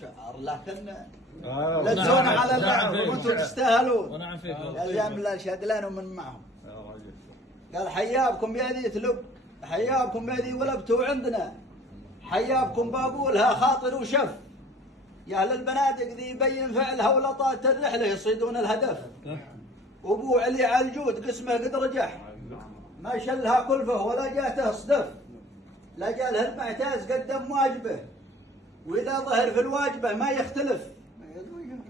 شعار لكن لا تزون على بعض وانتم تستاهلون. ونعم فيكم. قال يا من الشهدلان ومن معهم. قال حيابكم بهذه تلب، حيابكم بهذه ولبتوا عندنا، حيابكم بابولها خاطر وشف. يا اهل البنادق ذي يبين فعلها ولطات الرحله يصيدون الهدف. وابو علي على الجود قسمه قد رجح، ما شلها كلفه ولا جاته صدف. لا جاله المعتاز قدم واجبه، واذا ظهر في الواجبه ما يختلف.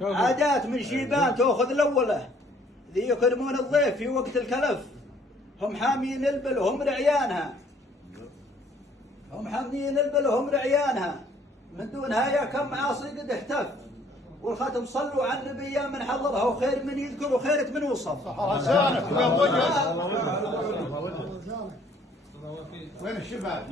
عادات من شيبان تاخذ الاوله، ذي يكرمون الضيف في وقت الكلف. هم حامين البل وهم رعيانها، هم حامين البل وهم رعيانها. من دونها يا كم عاصي قد احتف. والختم صلوا على النبي يا من حضرها، وخير من يذكر وخيرة من وصف. وين الشباب؟